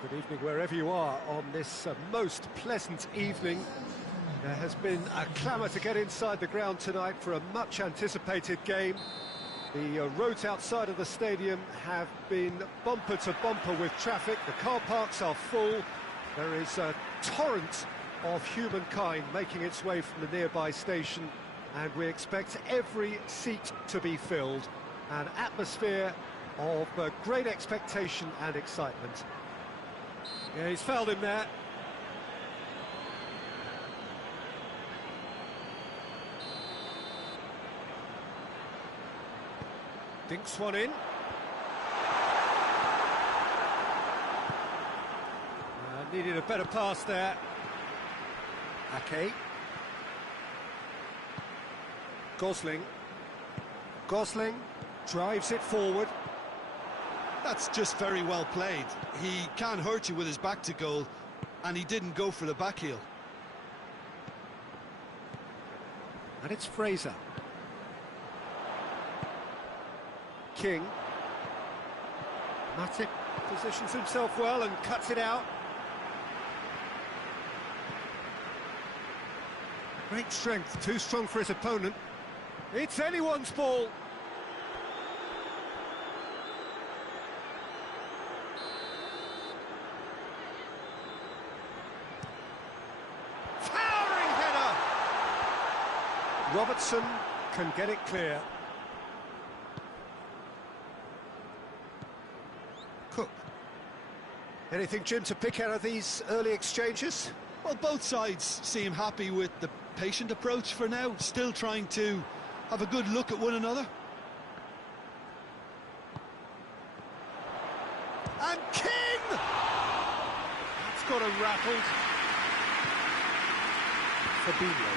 Good evening wherever you are on this most pleasant evening. There has been a clamour to get inside the ground tonight for a much-anticipated game. The roads outside of the stadium have been bumper to bumper with traffic. The car parks are full. There is a torrent of humankind making its way from the nearby station, and we expect every seat to be filled. An atmosphere of great expectation and excitement. Yeah, he's fouled him there. Dinks one in. Needed a better pass there. Ake. Gosling drives it forward. That's just very well played. He can't hurt you with his back to goal, and he didn't go for the back heel. And it's Fraser. King. Matip positions himself well and cuts it out. Great strength, too strong for his opponent. It's anyone's ball. Towering header! Robertson can get it clear. Cook. Anything, Jim, to pick out of these early exchanges? Well, both sides seem happy with the patient approach for now, still trying to have a good look at one another. And King! That's got him rattled. Fabinho.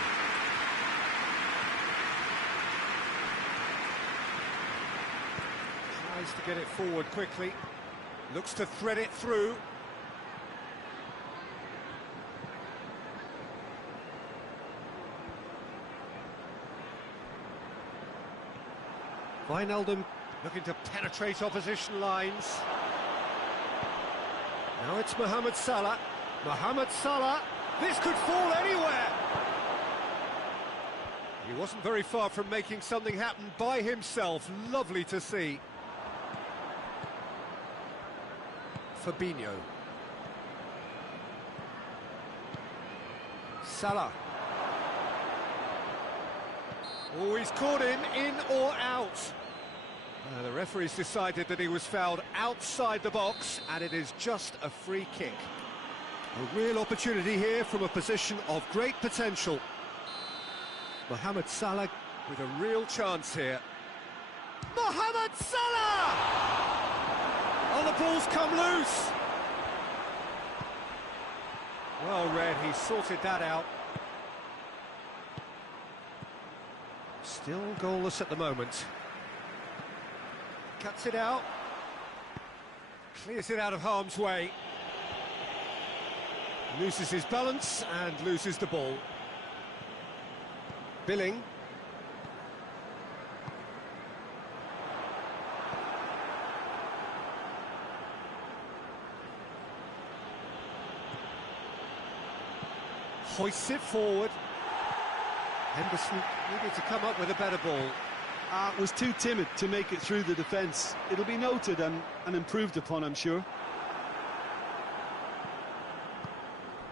Tries to get it forward quickly. Looks to thread it through. Wijnaldum looking to penetrate opposition lines. Now it's Mohamed Salah. Mohamed Salah, this could fall anywhere! He wasn't very far from making something happen by himself. Lovely to see. Fabinho. Salah. Oh, he's caught him in or out. The referee's decided that he was fouled outside the box, and it is just a free kick. A real opportunity here from a position of great potential. Mohamed Salah with a real chance here. Mohamed Salah! Oh, the ball's come loose. Well read, he sorted that out. Still goalless at the moment. Cuts it out. Clears it out of harm's way. Loses his balance and loses the ball. Billing. Hoists it forward. Henderson needed to come up with a better ball. Was too timid to make it through the defence. It'll be noted and improved upon, I'm sure.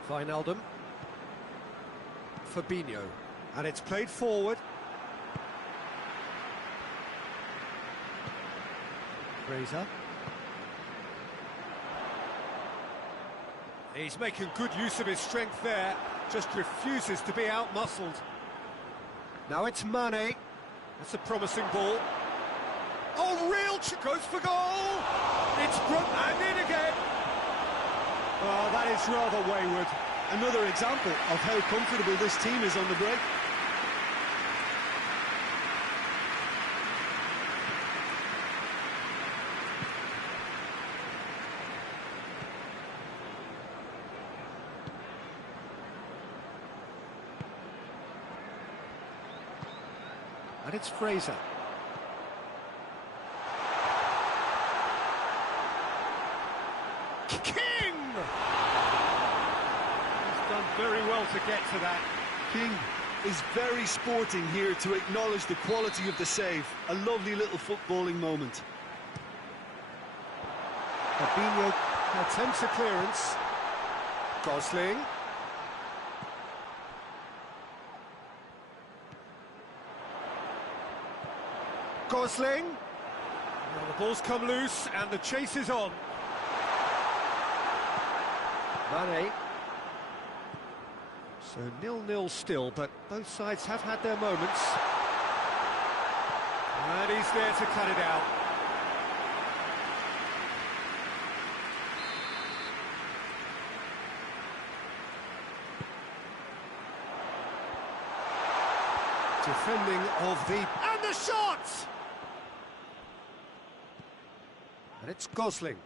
Wijnaldum. Fabinho. And it's played forward. Fraser. He's making good use of his strength there. Just refuses to be out-muscled. Now it's Mane. That's a promising ball. Oh, goes for goal! It's broken and in again! Oh, that is rather wayward. Another example of how comfortable this team is on the break. And it's Fraser. King! done very well to get to that. King is very sporting here to acknowledge the quality of the save. A lovely little footballing moment. Fabinho attempts a clearance. Gosling. Gosling. Well, the ball's come loose and the chase is on. Mane. So 0-0 still, but both sides have had their moments. And he's there to cut it out. Defending of the... And the shot! And it's Gosling.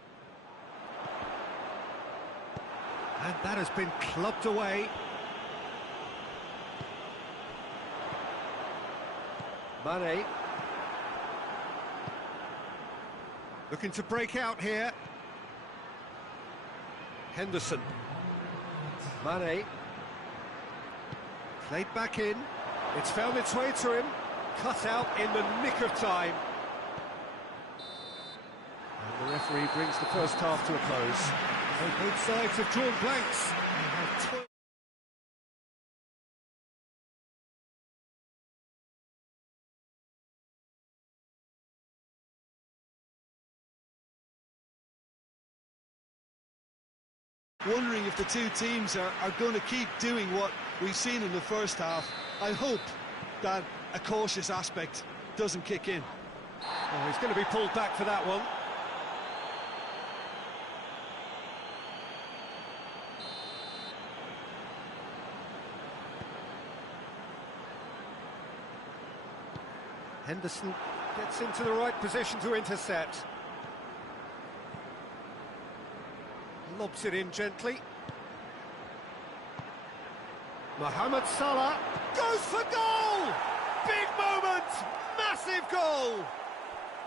And that has been clubbed away. Mane. Looking to break out here. Henderson. Mane. Played back in. It's found its way to him. Cut out in the nick of time. And the referee brings the first half to a close. So both sides have drawn blanks. They have 12. Wondering if the two teams are going to keep doing what we've seen in the first half. I hope that a cautious aspect doesn't kick in. Oh, he's going to be pulled back for that one. Henderson gets into the right position to intercept. Lobs it in gently. Mohamed Salah goes for goal! Big moment! Massive goal!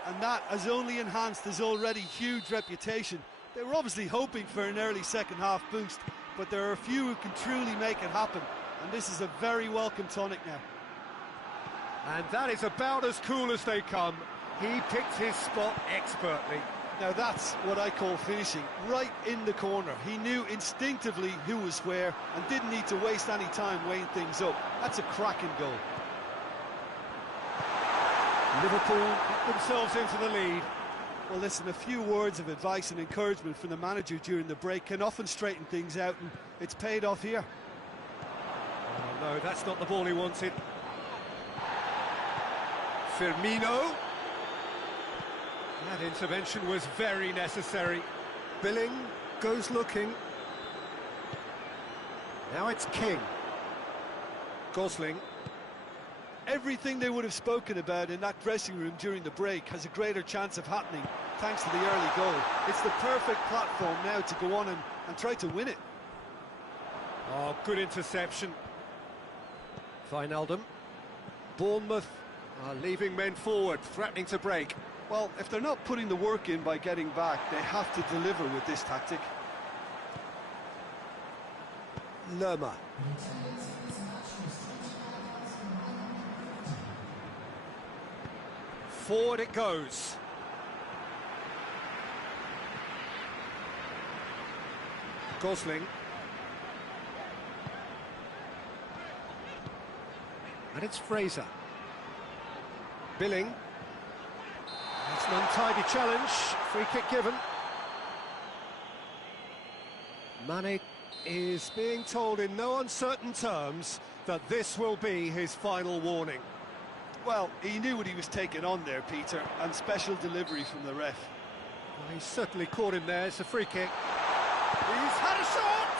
And that has only enhanced his already huge reputation. They were obviously hoping for an early second half boost, but there are a few who can truly make it happen, and this is a very welcome tonic now. And that is about as cool as they come. He picked his spot expertly. Now that's what I call finishing, right in the corner. He knew instinctively who was where and didn't need to waste any time weighing things up. That's a cracking goal. Liverpool get themselves into the lead. Well, listen, a few words of advice and encouragement from the manager during the break can often straighten things out, and it's paid off here. Oh, no, that's not the ball he wanted. Firmino. That intervention was very necessary. Billing goes looking. Now it's King. Gosling. Everything they would have spoken about in that dressing room during the break has a greater chance of happening thanks to the early goal. It's the perfect platform now to go on and try to win it. Oh, good interception. Wijnaldum. Bournemouth are leaving men forward, threatening to break. Well, if they're not putting the work in by getting back, they have to deliver with this tactic. Lerma. Forward it goes. Gosling. And it's Fraser. Billing. It's an untidy challenge. Free kick given. Mane is being told in no uncertain terms that this will be his final warning. Well, he knew what he was taking on there, Peter, and special delivery from the ref. Well, he's certainly caught him there. It's a free kick. He's had a shot!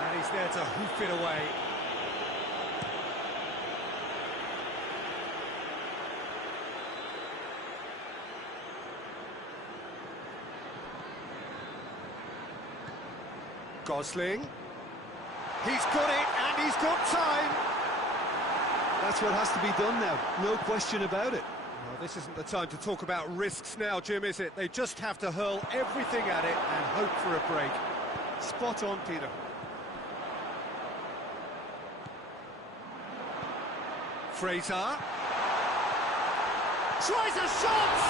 And he's there to hoof it away. Gosling. He's got it, and he's got time. That's what has to be done now, no question about it. Well, this isn't the time to talk about risks now, Jim, is it? They just have to hurl everything at it and hope for a break. Spot on, Peter. Fraser. Tries a shot!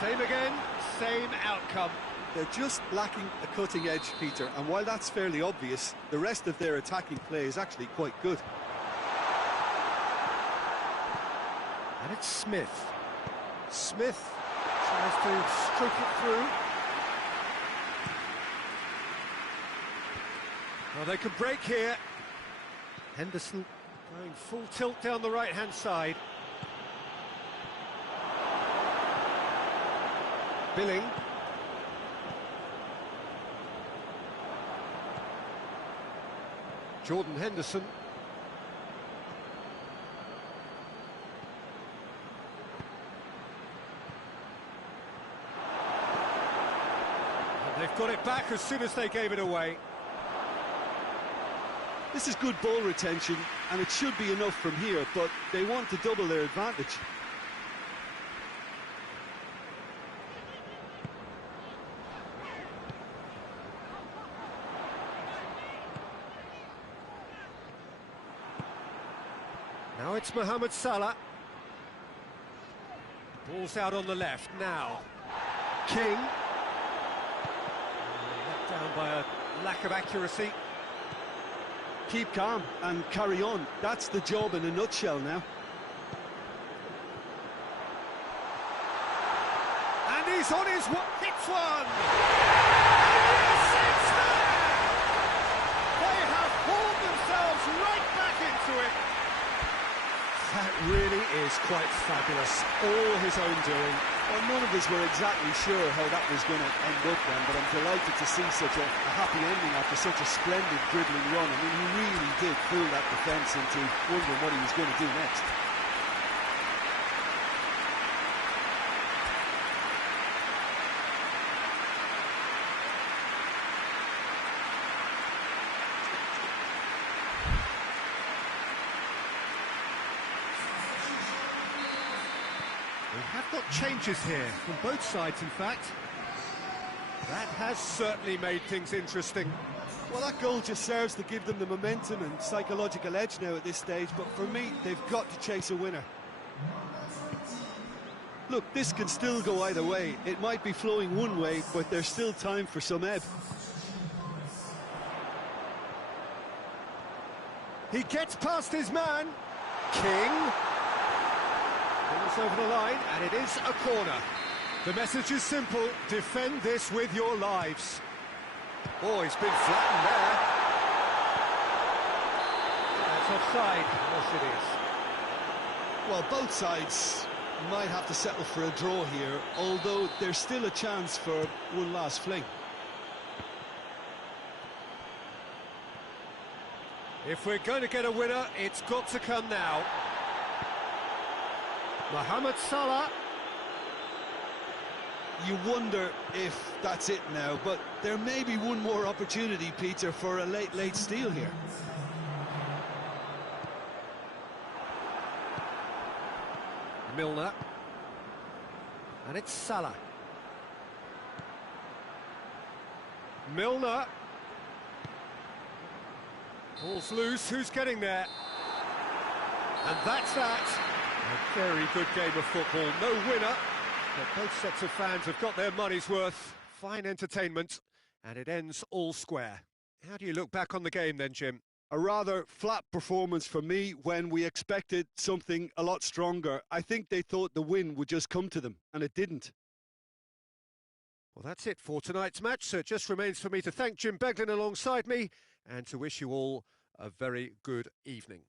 Same again, same outcome. They're just lacking a cutting edge, Peter, and while that's fairly obvious, the rest of their attacking play is actually quite good. And it's Smith. Smith tries to stroke it through. Well, they can break here. Henderson going full tilt down the right-hand side. Billing. Jordan Henderson. And they've got it back as soon as they gave it away. This is good ball retention, and it should be enough from here, but they want to double their advantage. Now it's Mohamed Salah. Ball's out on the left now. King. Let down by a lack of accuracy. Keep calm and carry on. That's the job in a nutshell now. And he's on his way. Hits one! And yes, it's there! They have pulled themselves right back into it. That really is quite fabulous. All his own doing. Well, none of us were exactly sure how that was going to end up then, but I'm delighted to see such a happy ending after such a splendid dribbling run. I mean, he really did fool that defence into wondering what he was going to do next. We have got changes here from both sides, in fact. That has certainly made things interesting. Well, that goal just serves to give them the momentum and psychological edge now at this stage, but for me, they've got to chase a winner. Look, this can still go either way. It might be flowing one way, but there's still time for some ebb. He gets past his man. King. Pulls over the line, and it is a corner. The message is simple: defend this with your lives. Oh, he's been flattened there. That's offside. Yes, it is. Well, both sides might have to settle for a draw here, although there's still a chance for one last fling. If we're going to get a winner, it's got to come now. Mohamed Salah. You wonder if that's it now, but there may be one more opportunity, Peter, for a late steal here. Milner. And it's Salah. Milner. Ball's loose, who's getting there? And that's that. A very good game of football, no winner, but both sets of fans have got their money's worth. Fine entertainment, and it ends all square. How do you look back on the game then, Jim? A rather flat performance for me when we expected something a lot stronger. I think they thought the win would just come to them, and it didn't. Well, that's it for tonight's match, so it just remains for me to thank Jim Beglin alongside me and to wish you all a very good evening.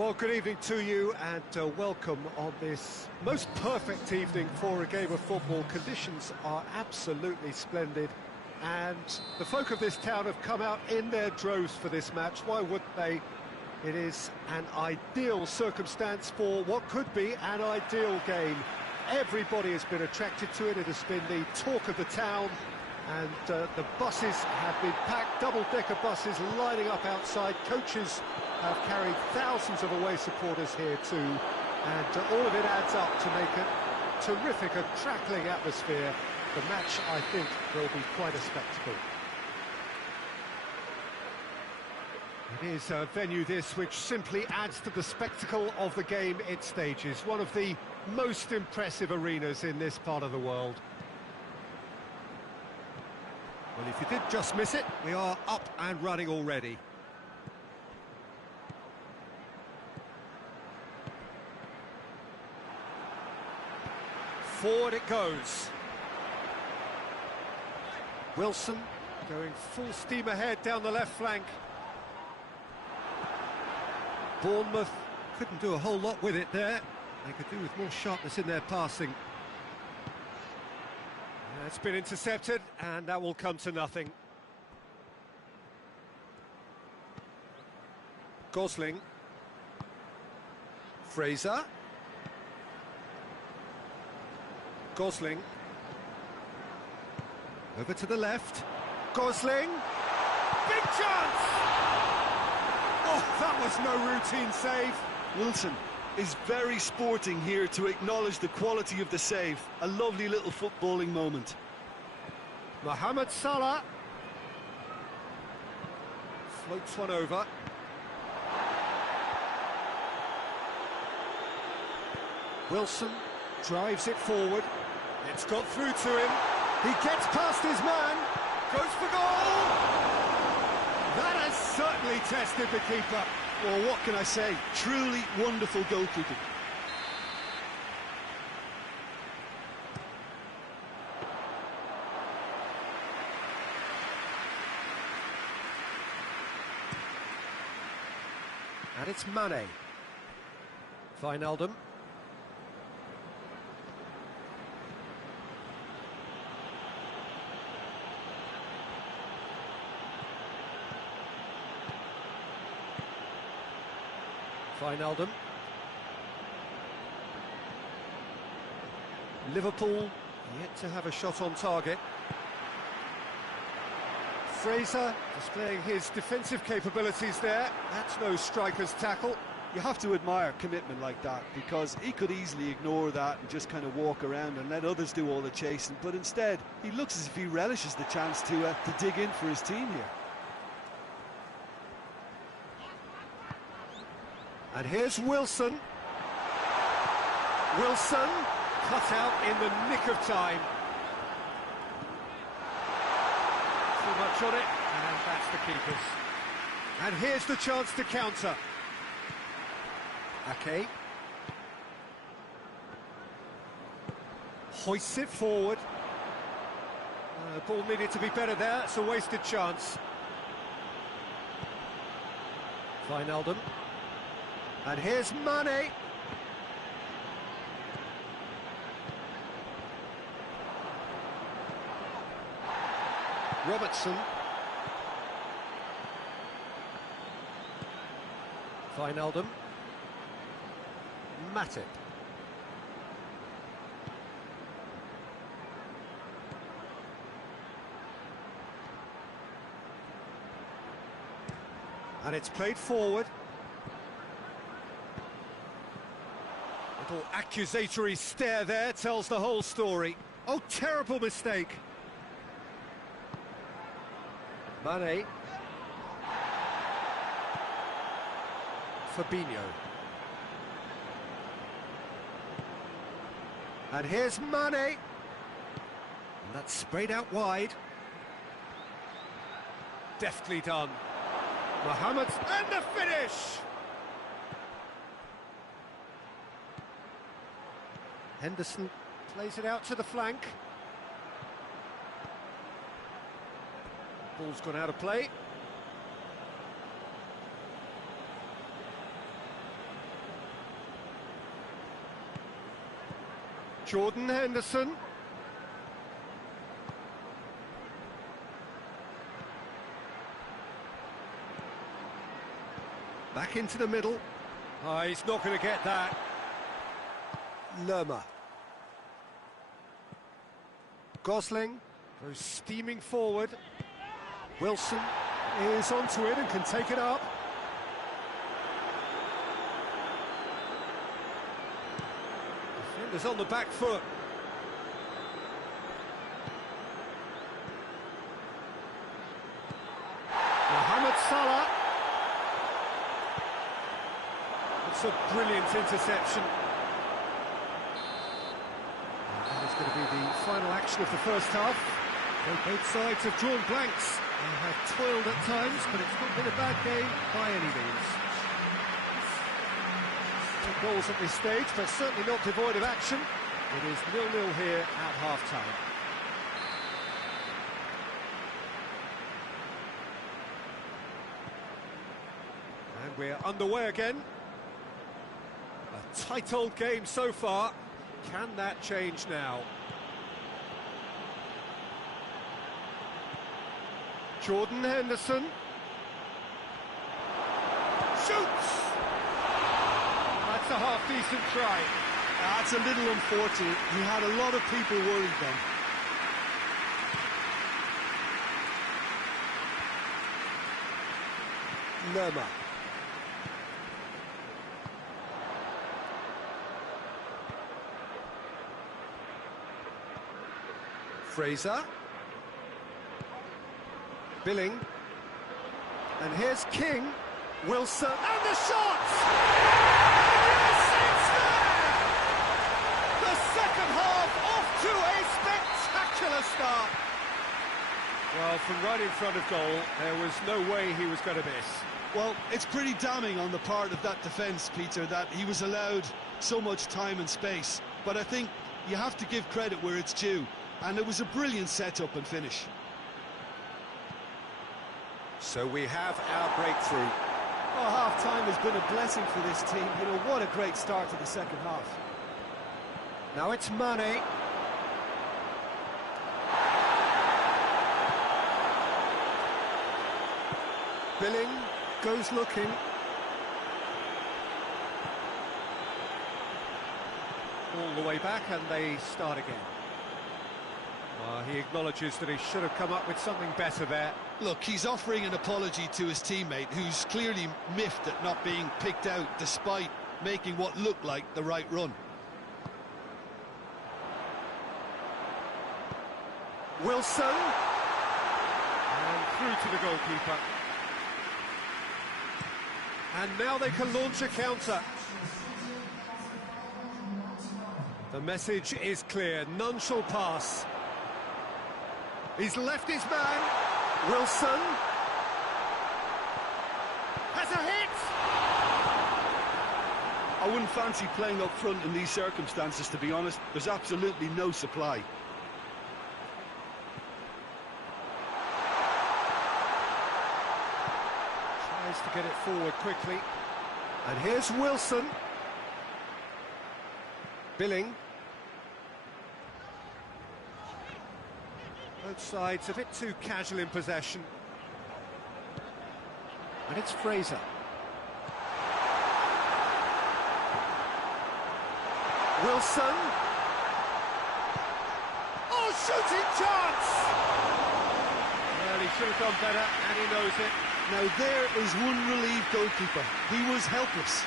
Well, good evening to you and welcome on this most perfect evening for a game of football. Conditions are absolutely splendid and the folk of this town have come out in their droves for this match. Why wouldn't they? It is an ideal circumstance for what could be an ideal game. Everybody has been attracted to it. It has been the talk of the town. And the buses have been packed, double-decker buses lining up outside. Coaches have carried thousands of away supporters here too. And all of it adds up to make a terrific, a crackling atmosphere. The match, I think, will be quite a spectacle. It is a venue this which simply adds to the spectacle of the game it stages. One of the most impressive arenas in this part of the world. Well, if you did just miss it, we are up and running already. Forward it goes. Wilson going full steam ahead down the left flank. Bournemouth couldn't do a whole lot with it there. They could do with more sharpness in their passing. It's been intercepted, and that will come to nothing. Gosling. Fraser. Gosling. Over to the left. Gosling. Big chance! Oh, that was no routine save. Wilson is very sporting here to acknowledge the quality of the save. A lovely little footballing moment. Mohamed Salah floats one over. Wilson drives it forward. It's got through to him. He gets past his man. Goes for goal. That has certainly tested the keeper. Well, what can I say? Truly wonderful goalkeeping. And it's Mane. Wijnaldum. Wijnaldum. Liverpool yet to have a shot on target. Fraser displaying his defensive capabilities there. That's no striker's tackle. You have to admire commitment like that, because he could easily ignore that and just kind of walk around and let others do all the chasing, but instead he looks as if he relishes the chance to dig in for his team here. And here's Wilson. Wilson cut out in the nick of time. Too much on it, and that's the keeper's. And here's the chance to counter. Ake. Hoists it forward. The ball needed to be better there. It's a wasted chance. Wijnaldum. And here's Mane. Robertson. Wijnaldum. Matip. And it's played forward. Little accusatory stare there tells the whole story. Oh, terrible mistake. Mane. Fabinho. And here's Mane. And that's sprayed out wide. Deftly done. Mohamed, and the finish! Henderson plays it out to the flank. Ball's gone out of play. Jordan Henderson. Back into the middle. Oh, he's not going to get that. Lerma. Gosling goes steaming forward. Wilson is onto it and can take it up. Defenders on the back foot. Mohamed Salah. It's a brilliant interception. That is going to be the final action of the first half. Both sides have drawn blanks. They have toiled at times, but it's not been a bad game by any means. No goals at this stage, but certainly not devoid of action. It is 0-0 here at half-time. And we're underway again. A tight old game so far. Can that change now? Jordan Henderson. Shoots! That's a half-decent try. That's a little unfortunate. He had a lot of people worried then. Lerma. Fraser. Billing. And here's King. Wilson. And the shot! And yes, it's there! The second half off to a spectacular start. Well, from right in front of goal, there was no way he was going to miss. Well, it's pretty damning on the part of that defence, Peter, that he was allowed so much time and space. But I think you have to give credit where it's due. And it was a brilliant set-up and finish. So we have our breakthrough. Oh, half-time has been a blessing for this team. You know, what a great start to the second half. Now it's Mane. Billing goes looking. All the way back, and they start again. He acknowledges that he should have come up with something better there. Look, he's offering an apology to his teammate, who's clearly miffed at not being picked out despite making what looked like the right run. Wilson. And through to the goalkeeper. And now they can launch a counter. The message is clear, none shall pass. He's left his man. Wilson. Has a hit! I wouldn't fancy playing up front in these circumstances, to be honest. There's absolutely no supply. Tries to get it forward quickly. And here's Wilson. Billing. Both sides a bit too casual in possession. And it's Fraser. Wilson. Oh, shooting chance! Well, he should have done better, and he knows it. Now there is one relieved goalkeeper. He was helpless.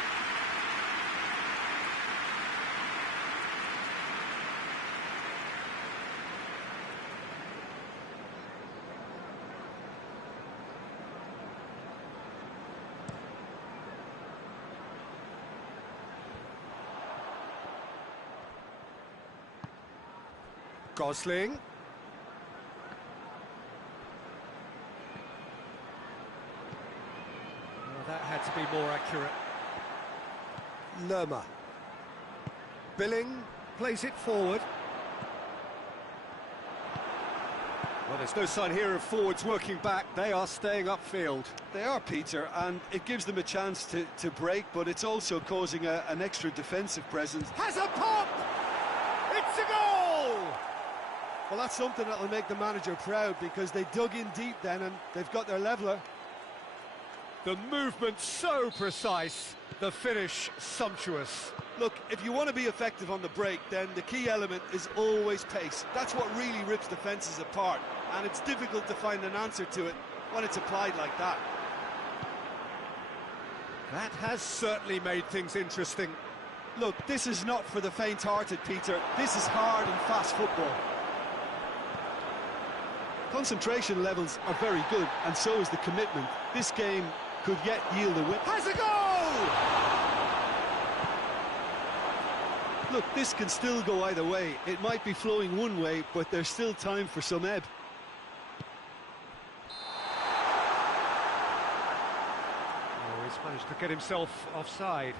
Gosling. Well, that had to be more accurate. Lerma. Billing plays it forward. Well, there's no sign here of forwards working back. They are staying upfield. They are, Peter, and it gives them a chance to break, but it's also causing an extra defensive presence. Has a pop! It's Well, that's something that will make the manager proud, because they dug in deep then and they've got their leveller. The movement so precise, the finish sumptuous. Look, if you want to be effective on the break, then the key element is always pace. That's what really rips defences apart, and it's difficult to find an answer to it when it's applied like that. That has certainly made things interesting. Look, this is not for the faint-hearted, Peter. This is hard and fast football. Concentration levels are very good, and so is the commitment. This game could yet yield a win. Has a goal! Look, this can still go either way. It might be flowing one way, but there's still time for some ebb. Oh, he's managed to get himself offside.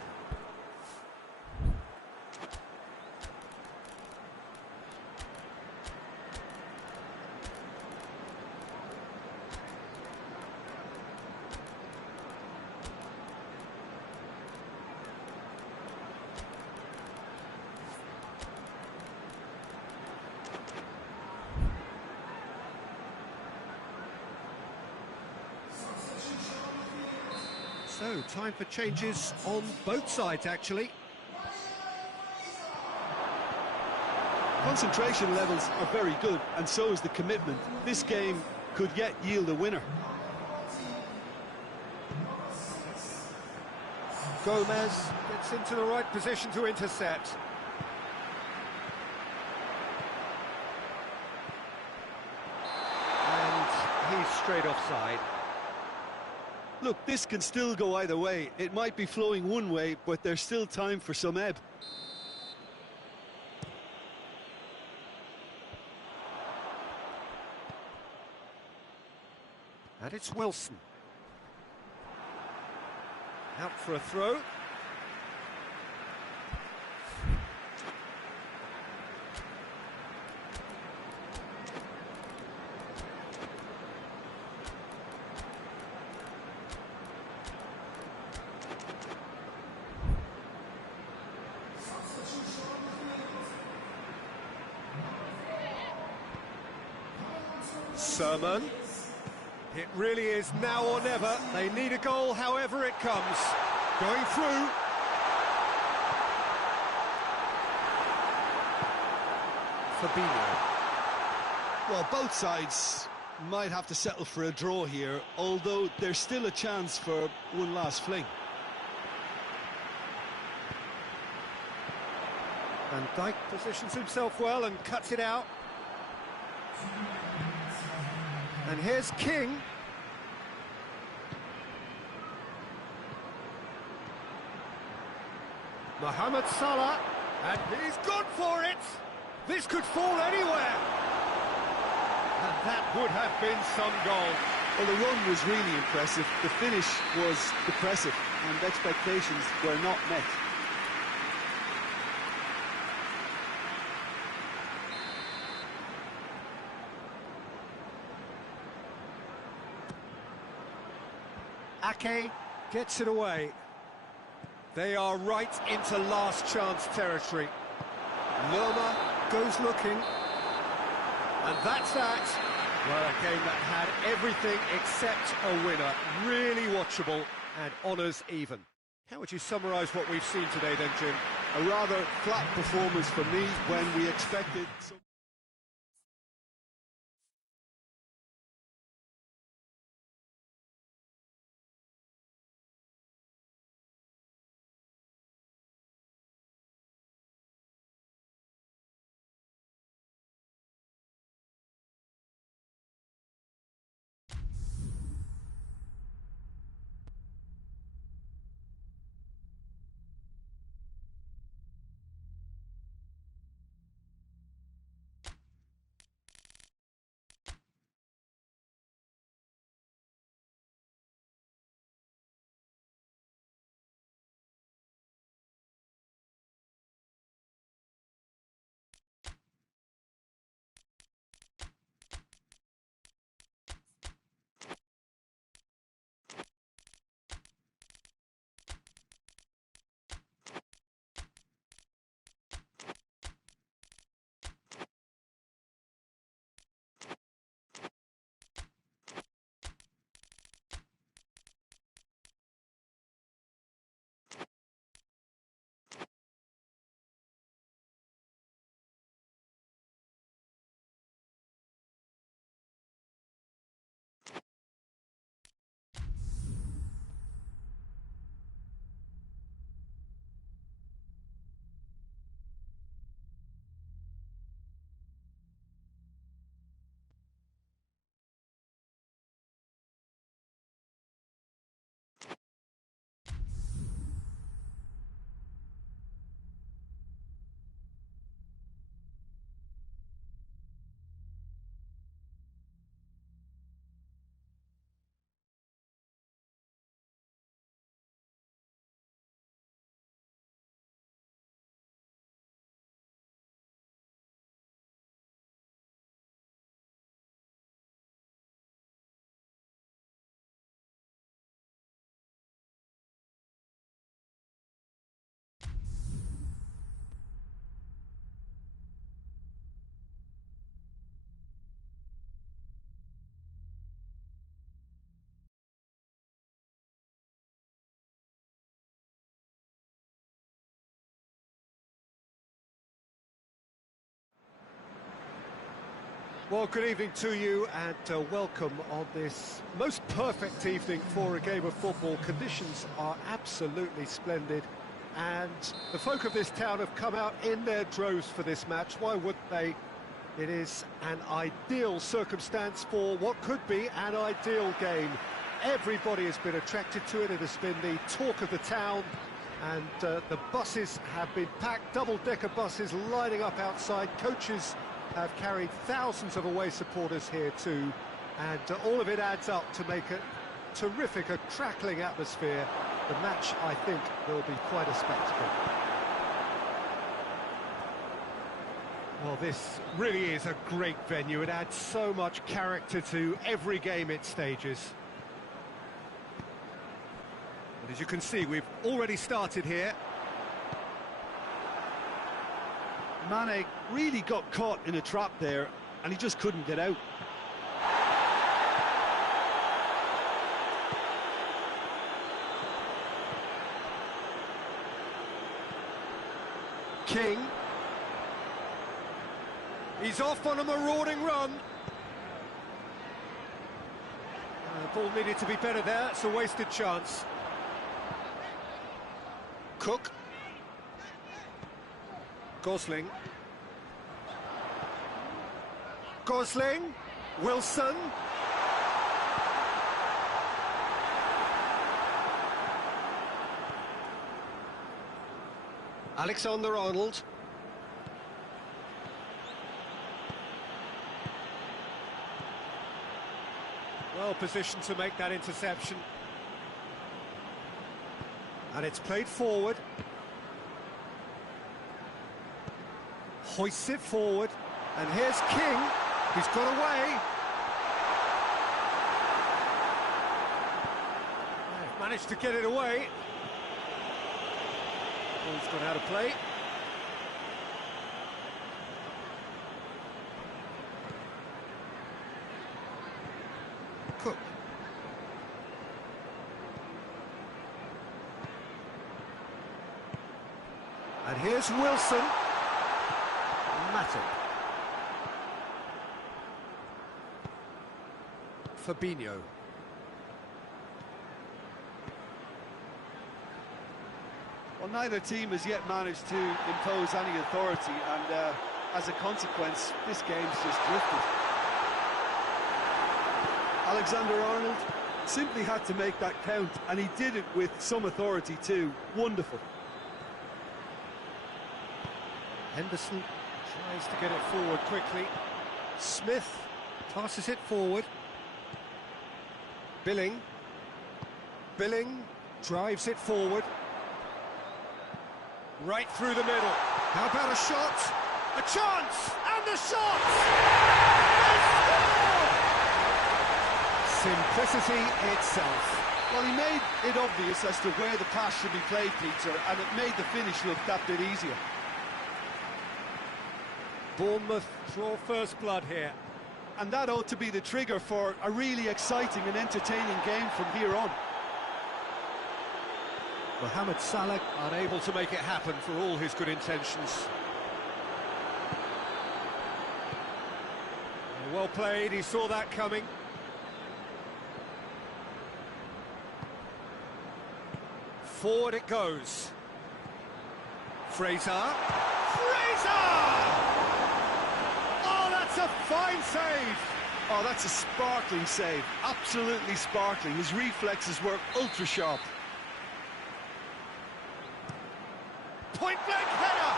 So, time for changes on both sides, actually. Concentration levels are very good, and so is the commitment. This game could yet yield a winner. Gomez gets into the right position to intercept. And he's straight offside. Look, this can still go either way. It might be flowing one way, but there's still time for some ebb. And it's Wilson. Out for a throw. Sermon. It really is now or never. They need a goal however it comes. Going through. Fabinho. Well, both sides might have to settle for a draw here, although there's still a chance for one last fling. Van Dijk positions himself well and cuts it out. And here's King. Mohamed Salah, and he's gone for it. This could fall anywhere. And that would have been some goal. Well, the run was really impressive. The finish was depressive, and expectations were not met. Ake gets it away. They are right into last chance territory. Lerma goes looking. And that's that. Well, a game that had everything except a winner. Really watchable and honours even. How would you summarise what we've seen today then, Jim? A rather flat performance for me when we expected... Well, good evening to you and welcome on this most perfect evening for a game of football. Conditions are absolutely splendid and the folk of this town have come out in their droves for this match. Why wouldn't they? It is an ideal circumstance for what could be an ideal game. Everybody has been attracted to it. It has been the talk of the town and the buses have been packed, double-decker buses lining up outside. Coaches have carried thousands of away supporters here too, and all of it adds up to make a terrific, a crackling atmosphere. The match, I think, will be quite a spectacle. Well, this really is a great venue. It adds so much character to every game it stages. And as you can see, we've already started here. Mane really got caught in a trap there, and he just couldn't get out. King. He's off on a marauding run. Ball needed to be better there. It's a wasted chance. Cook. Gosling. Gosling. Wilson. Alexander-Arnold. Well positioned to make that interception. And it's played forward. Hoists it forward, and here's King. He's got away. They've managed to get it away. Ball's gone out of play. Cook. And here's Wilson. Fabinho. Well, neither team has yet managed to impose any authority, and as a consequence, this game's just drifted. Alexander-Arnold simply had to make that count, and he did it with some authority too. Wonderful. Henderson tries to get it forward quickly. Smith passes it forward. Billing. Billing drives it forward. Right through the middle. How about a shot? A chance! And the shot! Simplicity itself. Well, he made it obvious as to where the pass should be played, Peter, and it made the finish look that bit easier. Bournemouth draw first blood here. And that ought to be the trigger for a really exciting and entertaining game from here on. Mohamed Salah unable to make it happen for all his good intentions. Well played, he saw that coming. Forward it goes. Fraser. Oh, that's a fine save! Oh, that's a sparkling save. Absolutely sparkling. His reflexes were ultra sharp. Point-blank header!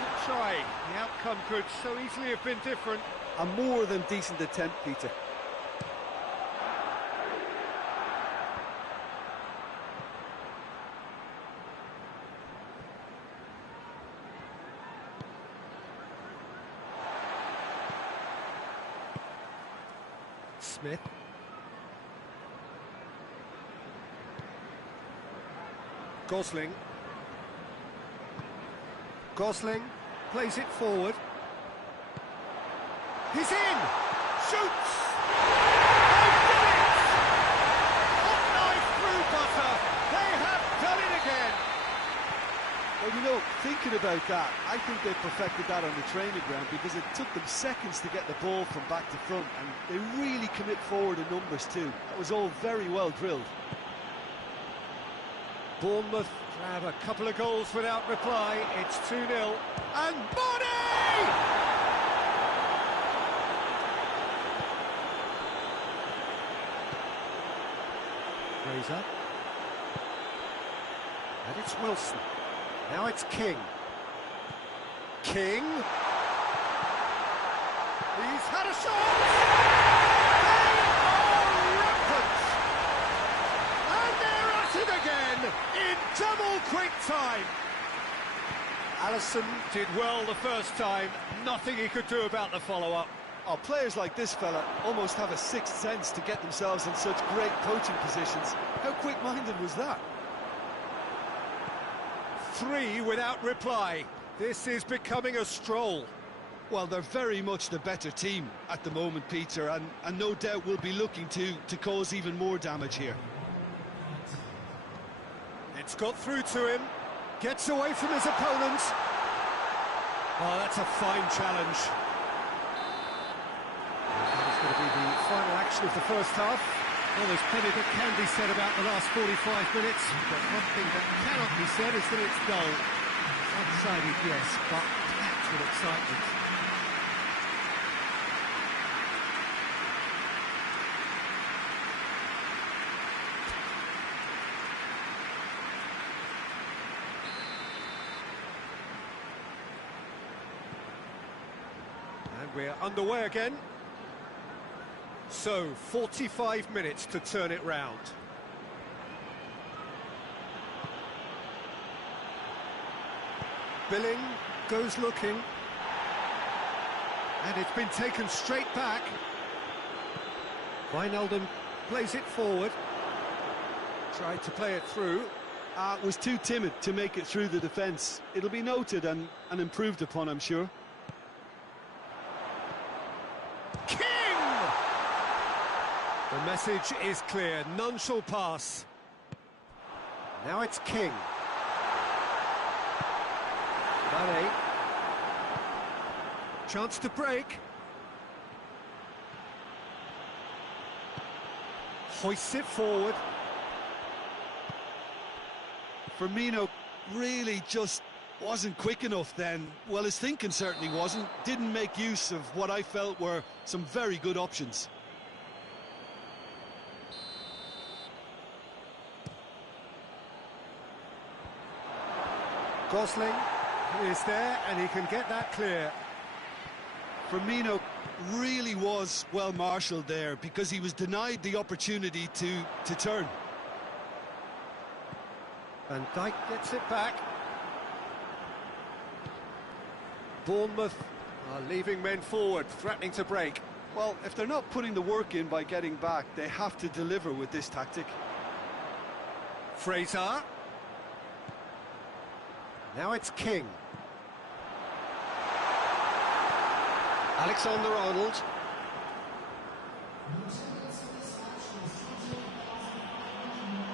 Good try. The outcome could so easily have been different. A more than decent attempt, Peter. Smith. Gosling. Gosling plays it forward. He's in! Shoots! They've done it! Hot knife through butter! They have done it again! Well, you know, think talking about that, I think they perfected that on the training ground because it took them seconds to get the ball from back to front, and they really commit forward in numbers too. That was all very well drilled. Bournemouth have a couple of goals without reply. It's 2-0. And Bonney! Fraser. And it's Wilson. Now it's King. King. He's had a shot! They are rampant! And they're at it again in double quick time. Alisson did well the first time. Nothing he could do about the follow-up. Oh, players like this fella almost have a sixth sense to get themselves in such great coaching positions. How quick-minded was that? 3 without reply. This is becoming a stroll. Well, they're very much the better team at the moment, Peter, and no doubt will be looking to cause even more damage here. It's got through to him. Gets away from his opponent. Oh, that's a fine challenge. That's going to be the final action of the first half. Well, there's plenty that can be said about the last 45 minutes, but one thing that cannot be said is that it's dull. One-sided, yes, but packed with excitement. And we're underway again. So, 45 minutes to turn it round. Billing goes looking. And it's been taken straight back. Wijnaldum plays it forward. Tried to play it through. Was too timid to make it through the defence. It'll be noted and improved upon, I'm sure. The message is clear, none shall pass. Now it's King. Mane. Chance to break. Hoists it forward. Firmino really just wasn't quick enough then. Well, his thinking certainly wasn't. Didn't make use of what I felt were some very good options. Gosling is there, and he can get that clear. Firmino really was well marshalled there because he was denied the opportunity to turn. Van Dijk gets it back. Bournemouth are leaving men forward, threatening to break. Well, if they're not putting the work in by getting back, they have to deliver with this tactic. Fraser. Now it's King. Alexander-Arnold.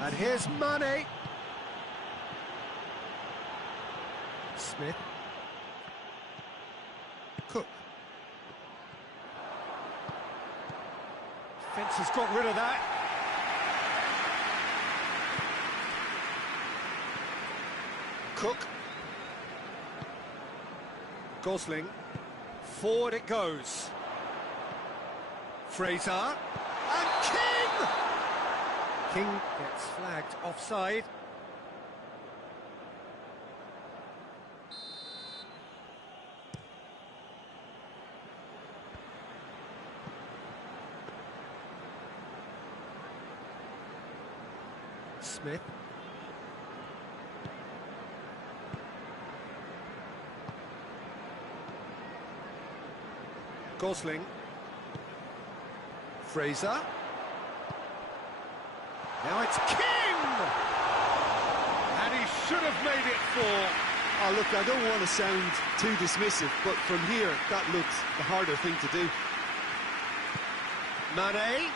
And here's Mane. Smith. Cook. Defence has got rid of that. Cook. Gosling. Forward it goes. Fraser. And King! King gets flagged offside. Smith. Gosling. Fraser. Now it's King! And he should have made it 4. Oh, look, I don't want to sound too dismissive, but from here, that looks the harder thing to do. Mane.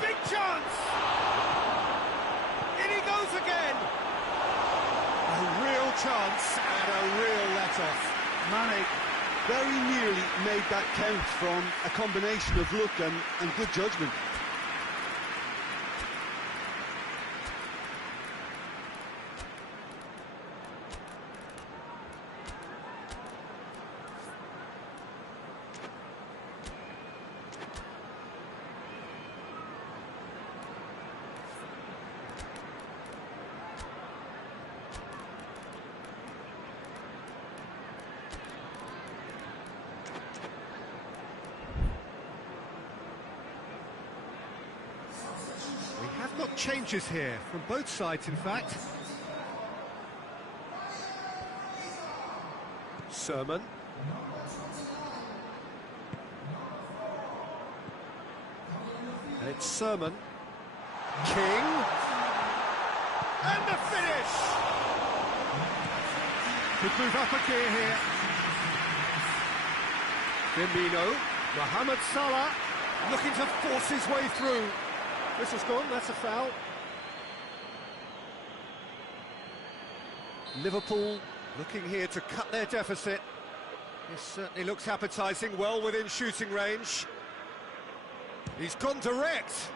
Big chance! In he goes again! A real chance and a real let-off. Mane very nearly made that count from a combination of luck and good judgment. Not changes here from both sides, in fact. Sermon. And it's Sermon. King. And the finish! Could move up a gear here. Firmino. Mohamed Salah looking to force his way through. Whistle's gone, that's a foul. Liverpool looking here to cut their deficit. This certainly looks appetising, well within shooting range. He's gone direct.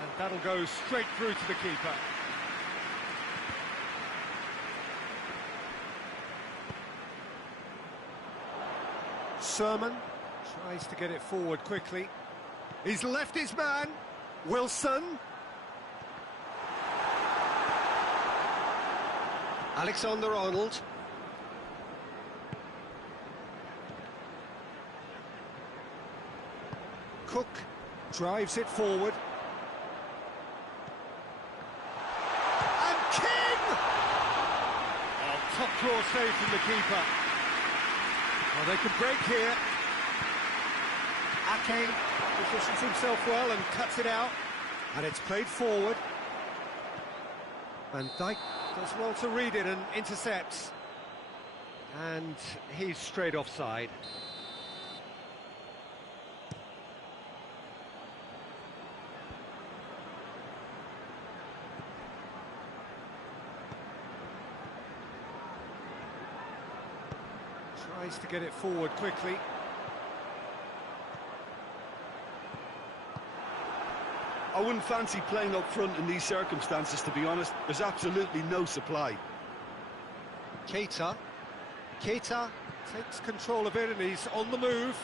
And that'll go straight through to the keeper. Sermon tries to get it forward quickly. He's left his man. Wilson. Alexander-Arnold. Cook drives it forward. And King! Oh, top draw save from the keeper. Well, they can break here. Ake positions himself well and cuts it out. And it's played forward. And Dijk does well to read it and intercepts. And he's straight offside. Tries to get it forward quickly. I wouldn't fancy playing up front in these circumstances, to be honest. There's absolutely no supply. Keita takes control of it and he's on the move.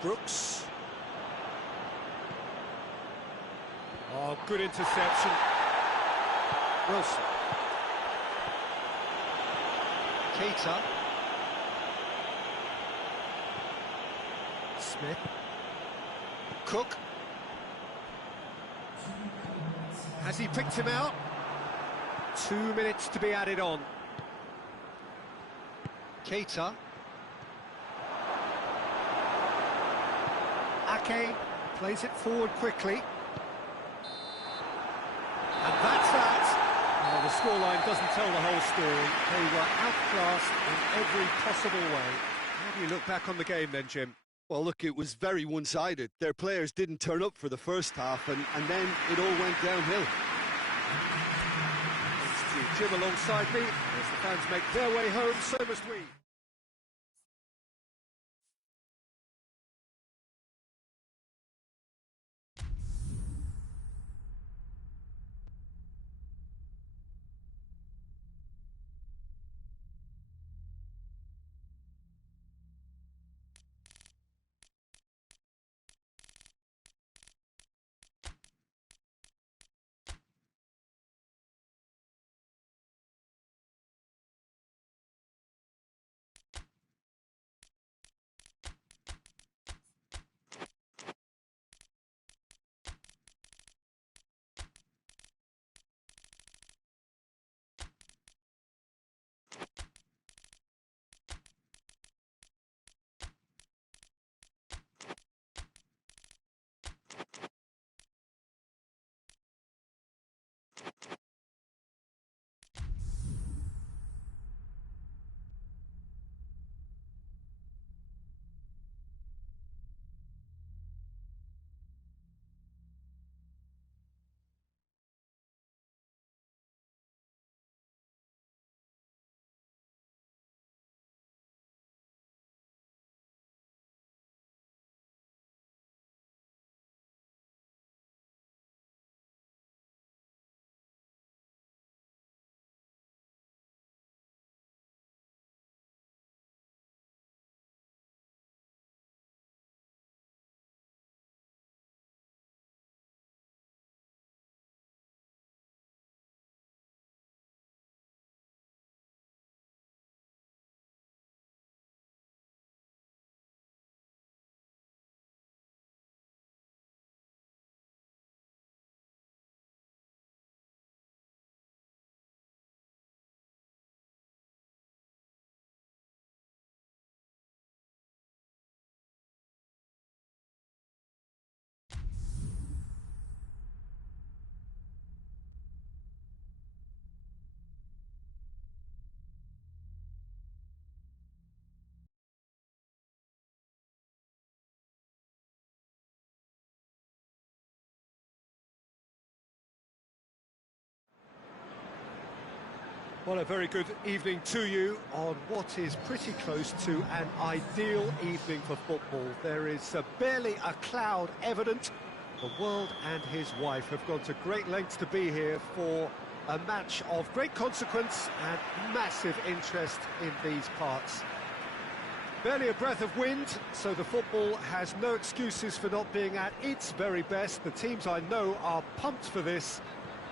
Brooks. Oh, good interception. Wilson. Keita. Smith. Cook. Has he picked him out? 2 minutes to be added on. Keita. Ake plays it forward quickly. And that's that. Well, the scoreline doesn't tell the whole story. They were outclassed in every possible way. How do you look back on the game then, Jim? Well, look, it was very one-sided. Their players didn't turn up for the first half, and then it all went downhill. Thanks to Jim alongside me. As the fans make their way home, so must we. Well, a very good evening to you on what is pretty close to an ideal evening for football. There is barely a cloud evident. The world and his wife have gone to great lengths to be here for a match of great consequence and massive interest in these parts. Barely a breath of wind, so the football has no excuses for not being at its very best. The teams I know are pumped for this.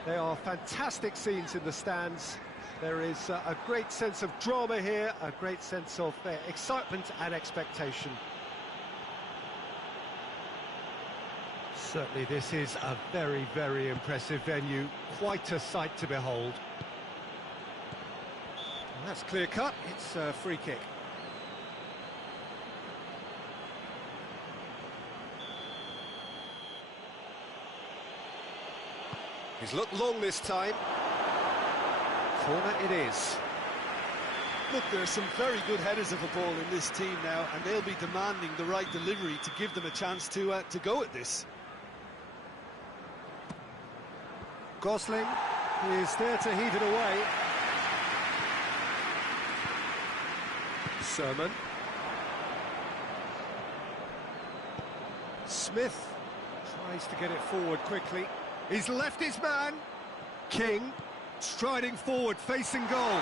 They are fantastic scenes in the stands. There is a great sense of drama here, a great sense of excitement and expectation. Certainly this is a very, very impressive venue. Quite a sight to behold. And that's clear cut, it's a free kick. He's looked long this time. Corner it is. Look, there are some very good headers of a ball in this team now, and they'll be demanding the right delivery to give them a chance to go at this. Gosling is there to heat it away. Sermon. Smith tries to get it forward quickly. He's left his man. King striding forward, facing goal.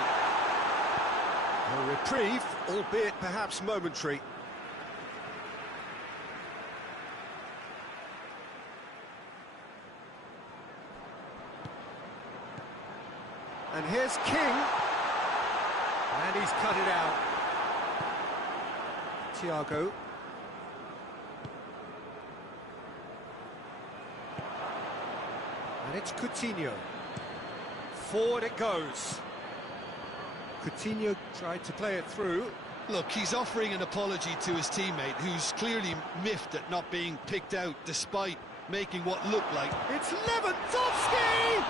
A reprieve, albeit perhaps momentary. And here's King. And he's cut it out. Thiago. And it's Coutinho. Forward it goes. Coutinho tried to play it through. Look, he's offering an apology to his teammate, who's clearly miffed at not being picked out despite making what looked like... It's Lewandowski!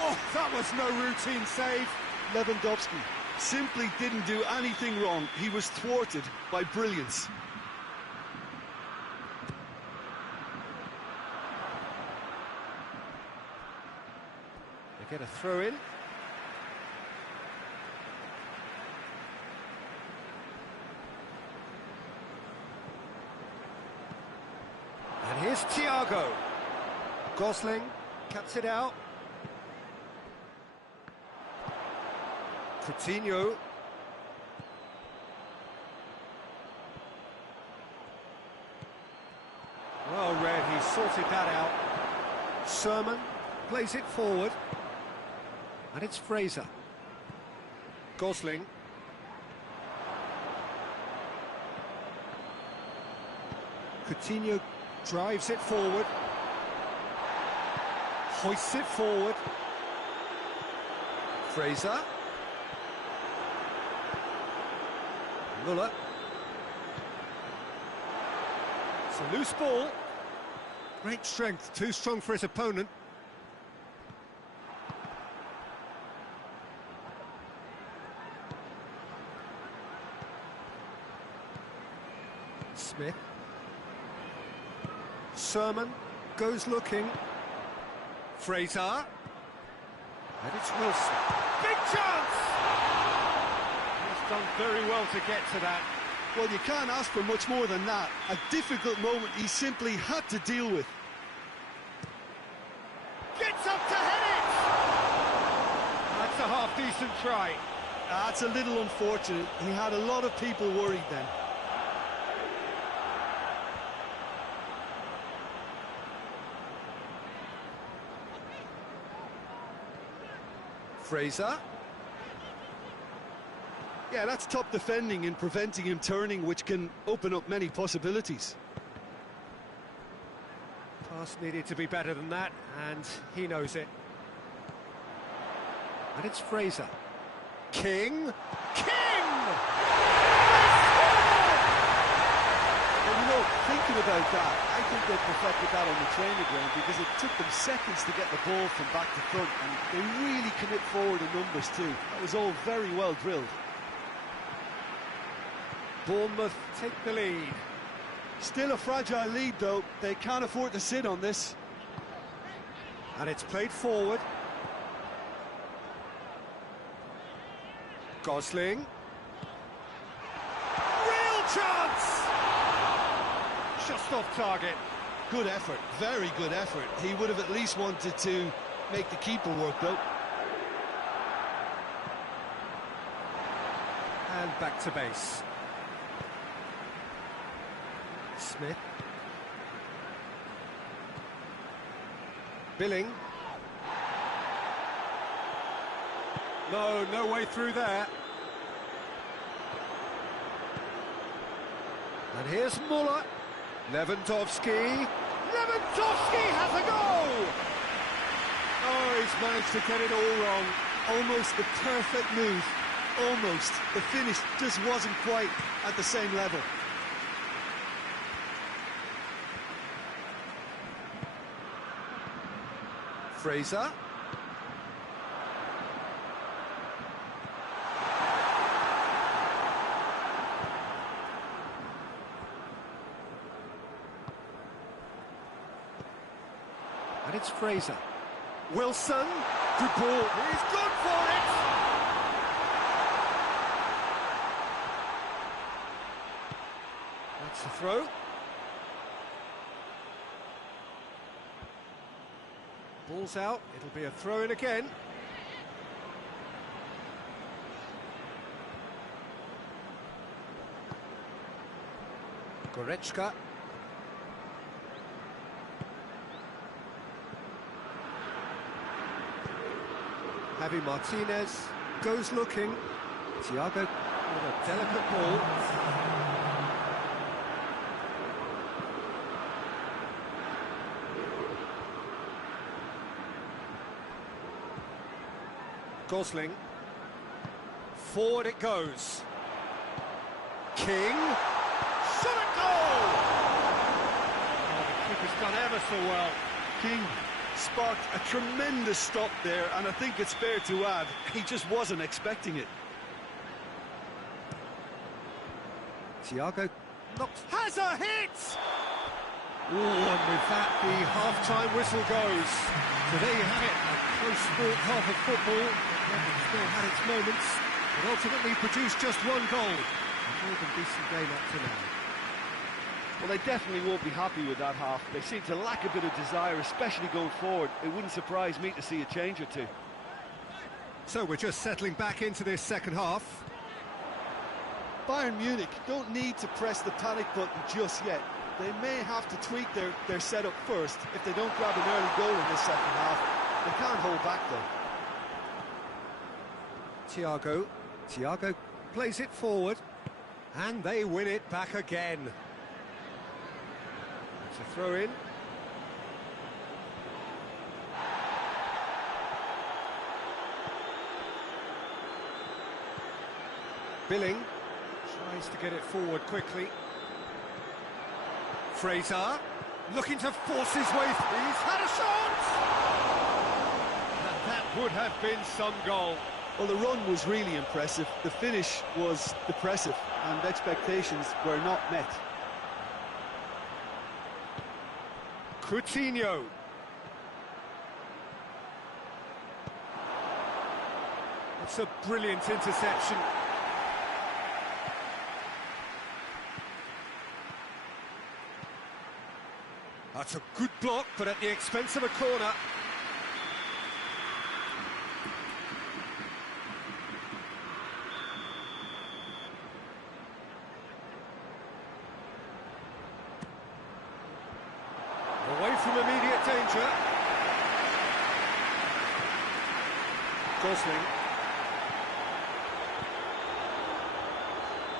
Oh, that was no routine save. Lewandowski simply didn't do anything wrong. He was thwarted by brilliance. They get a throw in. And here's Thiago. Gosling cuts it out. Coutinho. Well read, he sorted that out. Sermon plays it forward. And it's Fraser. Gosling. Coutinho drives it forward. Hoists it forward. Fraser. Muller. It's a loose ball. Great strength, too strong for his opponent. Smith. Sermon goes looking. Fraser. And it's Wilson. Big chance! He's done very well to get to that. Well, you can't ask for much more than that. A difficult moment he simply had to deal with. Gets up to head it! That's a half-decent try. That's a little unfortunate. He had a lot of people worried then. Fraser. Yeah, that's top defending and preventing him turning, which can open up many possibilities. Pass needed to be better than that, and he knows it. And it's Fraser. King! King! Well, you know, thinking about that, I think they perfected that on the training ground because it took them seconds to get the ball from back to front, and they really commit forward in numbers too. That was all very well drilled. Bournemouth take the lead. Still a fragile lead though, they can't afford to sit on this. And it's played forward. Gosling. Real chance! Just off target. Good effort, very good effort. He would have at least wanted to make the keeper work, though. And back to base. Smith. Billing. No way through there. And here's Muller. Lewandowski. Lewandowski has a goal! Oh, he's managed to get it all wrong. Almost the perfect move. Almost. The finish just wasn't quite at the same level. Fraser. And it's Fraser. Wilson. Good ball. He's good for it! That's the throw. Ball's out, it'll be a throw-in again. Goretzka. Javi Martinez goes looking. Thiago with a delicate ball. Gosling. Forward it goes. King. Shot it goal! Oh, the keeper's done ever so well. King sparked a tremendous stop there, and I think it's fair to add, he just wasn't expecting it. Thiago has a hit! Ooh, and with that, the half-time whistle goes. So there you have it, a close sport half of football. It's still had its moments, but ultimately produced just one goal. A more than decent game up to now. Well, they definitely won't be happy with that half. They seem to lack a bit of desire, especially going forward. It wouldn't surprise me to see a change or two. So we're just settling back into this second half. Bayern Munich don't need to press the panic button just yet. They may have to tweak their setup first if they don't grab an early goal in this second half. They can't hold back, though. Thiago plays it forward, and they win it back again. It's a throw-in. Billing tries to get it forward quickly. Fraser looking to force his way through. He's had a shot! That would have been some goal. Well, the run was really impressive. The finish was depressive, and expectations were not met. Coutinho. That's a brilliant interception. That's a good block, but at the expense of a corner. Away from immediate danger. Gosling.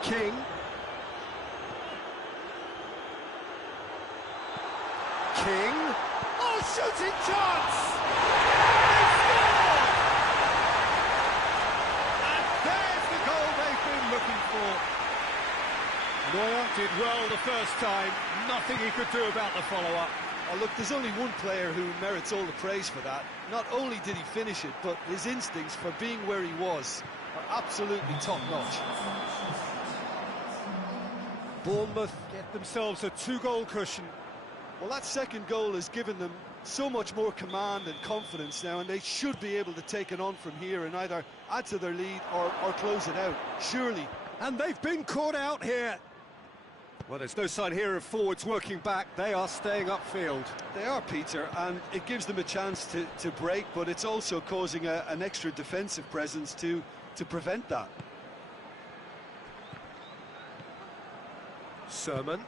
King. King. Oh, shooting chance! They score! And there's the goal they've been looking for. Neuer did well the first time. Nothing he could do about the follow-up. Oh, look, there's only one player who merits all the praise for that. Not only did he finish it, but his instincts for being where he was are absolutely top-notch. Bournemouth get themselves a 2-goal cushion. Well, that second goal has given them so much more command and confidence now, and they should be able to take it on from here and either add to their lead or close it out, surely. And they've been caught out here. Well, there's no sign here of forwards working back. They are staying upfield. They are, Peter, and it gives them a chance to break, but it's also causing an extra defensive presence to prevent that. Sermon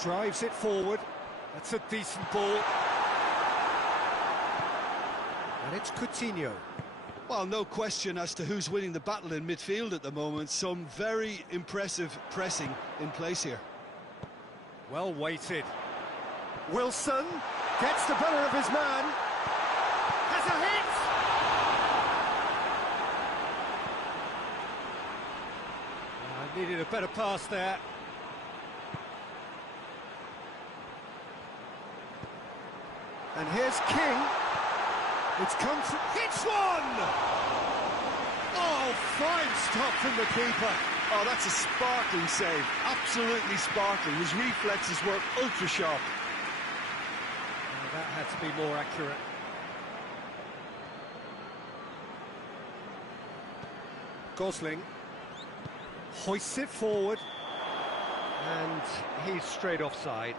drives it forward. That's a decent ball. And it's Coutinho. Well, no question as to who's winning the battle in midfield at the moment. Some very impressive pressing in place here. Well weighted. Wilson gets the better of his man. Has a hit! Needed a better pass there. And here's King. It's come from... Hits one! Oh, fine stop from the keeper. Oh, that's a sparkling save. Absolutely sparkling. His reflexes were ultra sharp. Oh, that had to be more accurate. Gosling hoists it forward. And he's straight offside.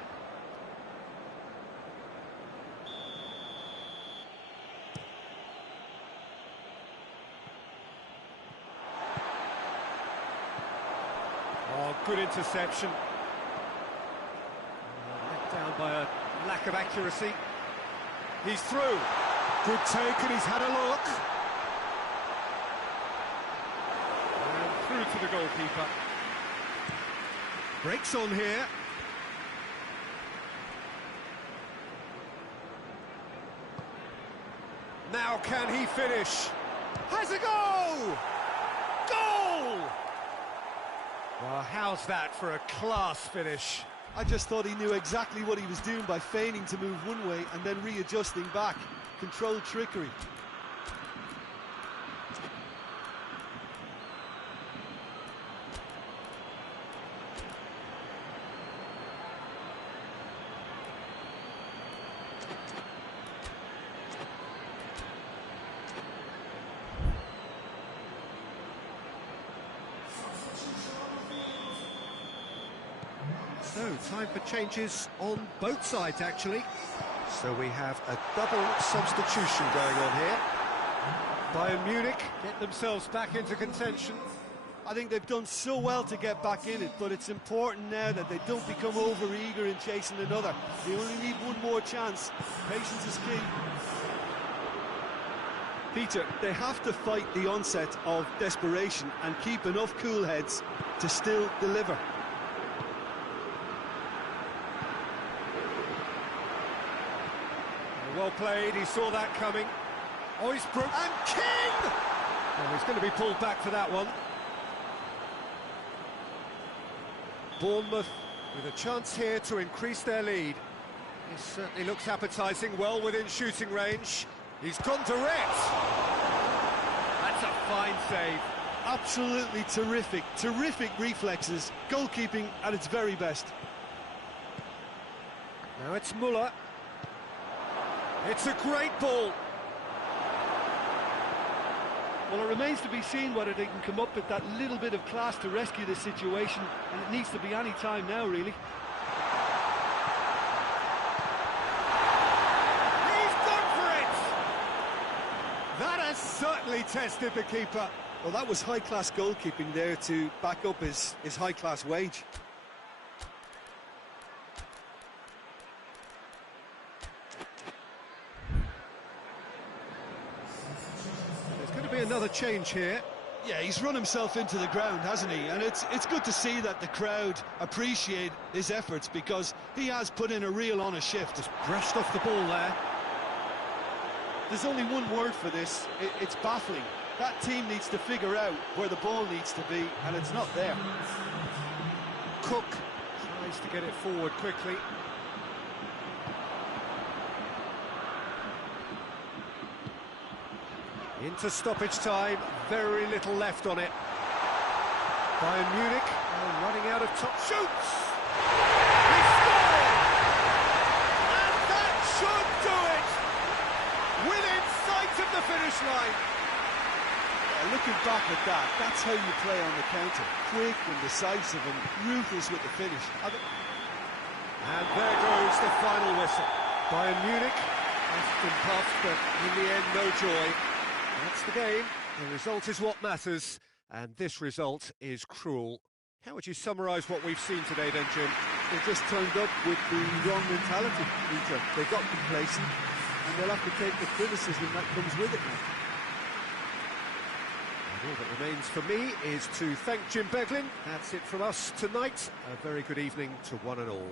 Oh, good interception. Let down by a lack of accuracy. He's through. Good take, and he's had a look. And through to the goalkeeper. Breaks on here. Now can he finish? Has a goal! Goal! Well, how's that for a class finish? I just thought he knew exactly what he was doing by feigning to move one way and then readjusting back. Controlled trickery. So, time for changes on both sides, actually. So we have a double substitution going on here. Bayern Munich get themselves back into contention. I think they've done so well to get back in it, but it's important now that they don't become over-eager in chasing another. They only need one more chance. Patience is key. Peter, they have to fight the onset of desperation and keep enough cool heads to still deliver. Well played, he saw that coming. Oh, he's broke. And King! Oh, he's going to be pulled back for that one. Bournemouth with a chance here to increase their lead. This certainly looks appetising, well within shooting range. He's gone direct. That's a fine save. Absolutely terrific, terrific reflexes. Goalkeeping at its very best. Now it's Muller. It's a great ball. Well, it remains to be seen whether they can come up with that little bit of class to rescue this situation, and it needs to be any time now, really. He's gone for it! That has certainly tested the keeper. Well, that was high-class goalkeeping there to back up his high-class wage. Another change here. Yeah, he's run himself into the ground, hasn't he? And it's good to see that the crowd appreciate his efforts, because he has put in a real honest shift. Just brushed off the ball there. There's only one word for this. It's baffling. That team needs to figure out where the ball needs to be, and it's not there. Cook tries to get it forward quickly. Into stoppage time, very little left on it. Bayern Munich running out of top shoots. He scored! And that the finish line. Looking back at that, that's how you play on the counter. Quick and decisive and ruthless with the finish. And there goes the final whistle. Bayern Munich puffed and puffed, but in the end, no joy. That's the game. The result is what matters, and this result is cruel. How would you summarise what we've seen today then, Jim? They just turned up with the wrong mentality, Peter. They got complacent, and they'll have to take the criticism that comes with it now. And all that remains for me is to thank Jim Beglin. That's it from us tonight. A very good evening to one and all.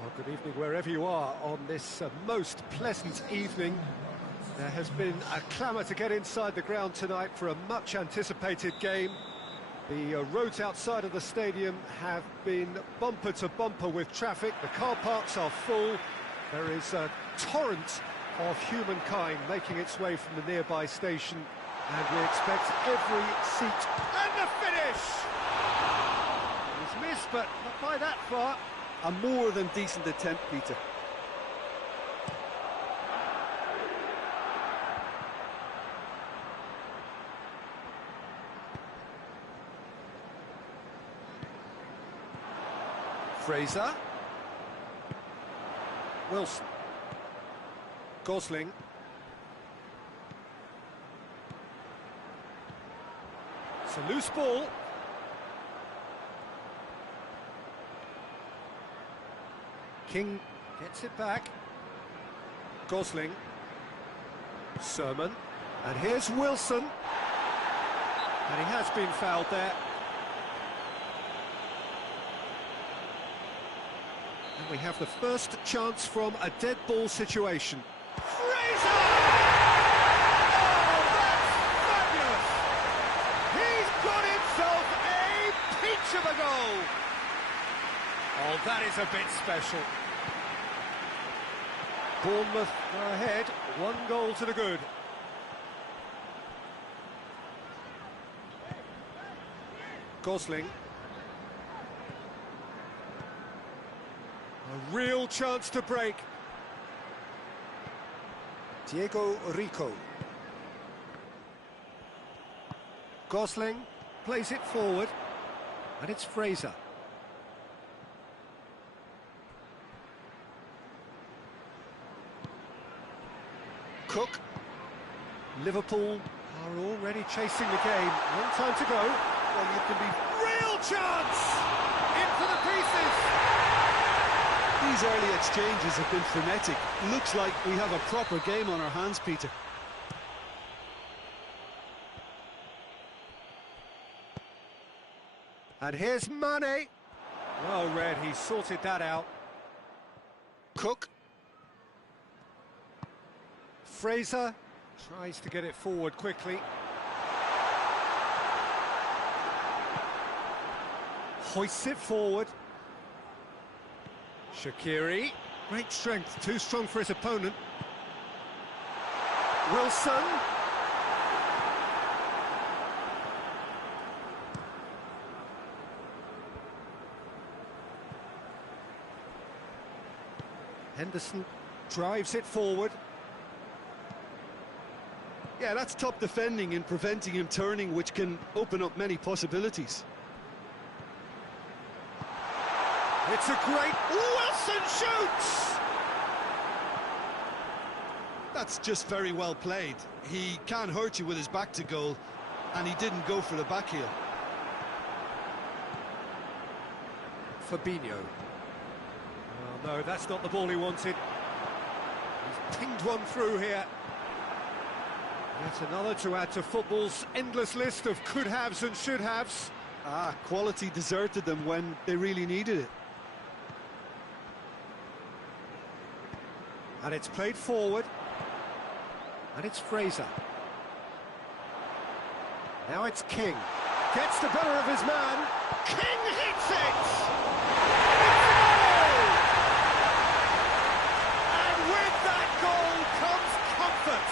Well, good evening wherever you are on this most pleasant evening. There has been a clamour to get inside the ground tonight for a much-anticipated game. The roads outside of the stadium have been bumper to bumper with traffic. The car parks are full. There is a torrent of humankind making its way from the nearby station, and we expect every seat. And the finish! It's missed, but not by that far. A more than decent attempt, Peter. Fraser. Wilson. Gosling. It's a loose ball. King Gets it back. Gosling. Sermon. And here's Wilson. And he has been fouled there. And we have the first chance from a dead ball situation. Fraser! Oh, that's fabulous! He's got himself a peach of a goal! Oh, that is a bit special. Bournemouth are ahead, 1 goal to the good. Gosling. A real chance to break. Diego Rico. Gosling plays it forward, and it's Fraser. Cook. Liverpool are already chasing the game. 1 time to go. Well, you can be... Real chance! Into the pieces! These early exchanges have been frenetic. Looks like we have a proper game on our hands, Peter. And here's Mane. Well read, he sorted that out. Cook. Fraser tries to get it forward quickly. Hoists it forward. Shaqiri. Great strength, too strong for his opponent. Wilson. Henderson drives it forward. Yeah, that's top defending and preventing him turning, which can open up many possibilities. It's a great... Wilson shoots! That's just very well played. He can hurt you with his back to goal, and he didn't go for the back heel. Fabinho. Oh, no, that's not the ball he wanted. He's pinged one through here. Yet another to add to football's endless list of could-haves and should-haves. Quality deserted them when they really needed it. And it's played forward. And it's Fraser. Now it's King. Gets the better of his man. King hits it! It's a goal! And with that goal comes comfort.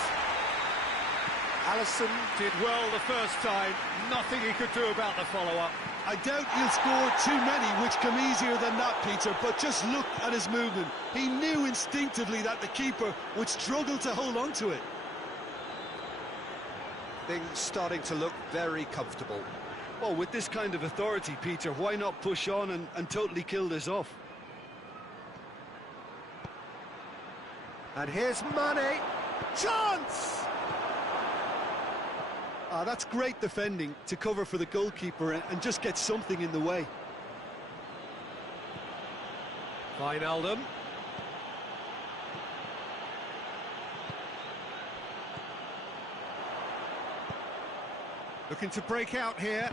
Alisson did well the first time. Nothing he could do about the follow-up. I doubt he'll score too many, which come easier than that, Peter, but just look at his movement. He knew instinctively that the keeper would struggle to hold on to it. Things starting to look very comfortable. Well, with this kind of authority, Peter, why not push on and totally kill this off? And here's Mane. Chance! That's great defending to cover for the goalkeeper and just get something in the way. Wijnaldum. Looking to break out here.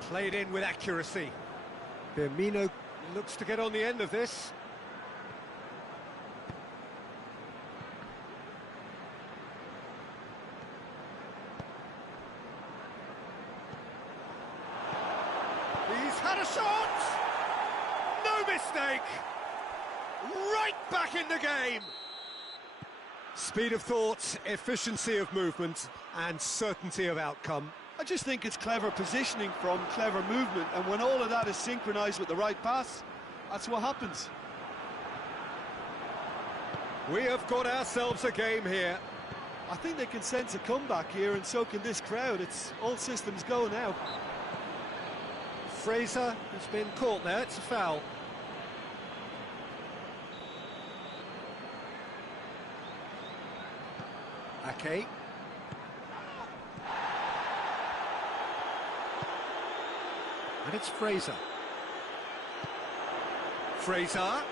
Played in with accuracy. Firmino looks to get on the end of this. He's had a shot! No mistake! Right back in the game! Speed of thought, efficiency of movement, and certainty of outcome. I just think it's clever positioning from clever movement, and when all of that is synchronised with the right pass, that's what happens. We have got ourselves a game here. I think they can sense a comeback here, and so can this crowd. It's all systems go now. Fraser has been caught there, it's a foul. Ake. And And it's Fraser. Fraser.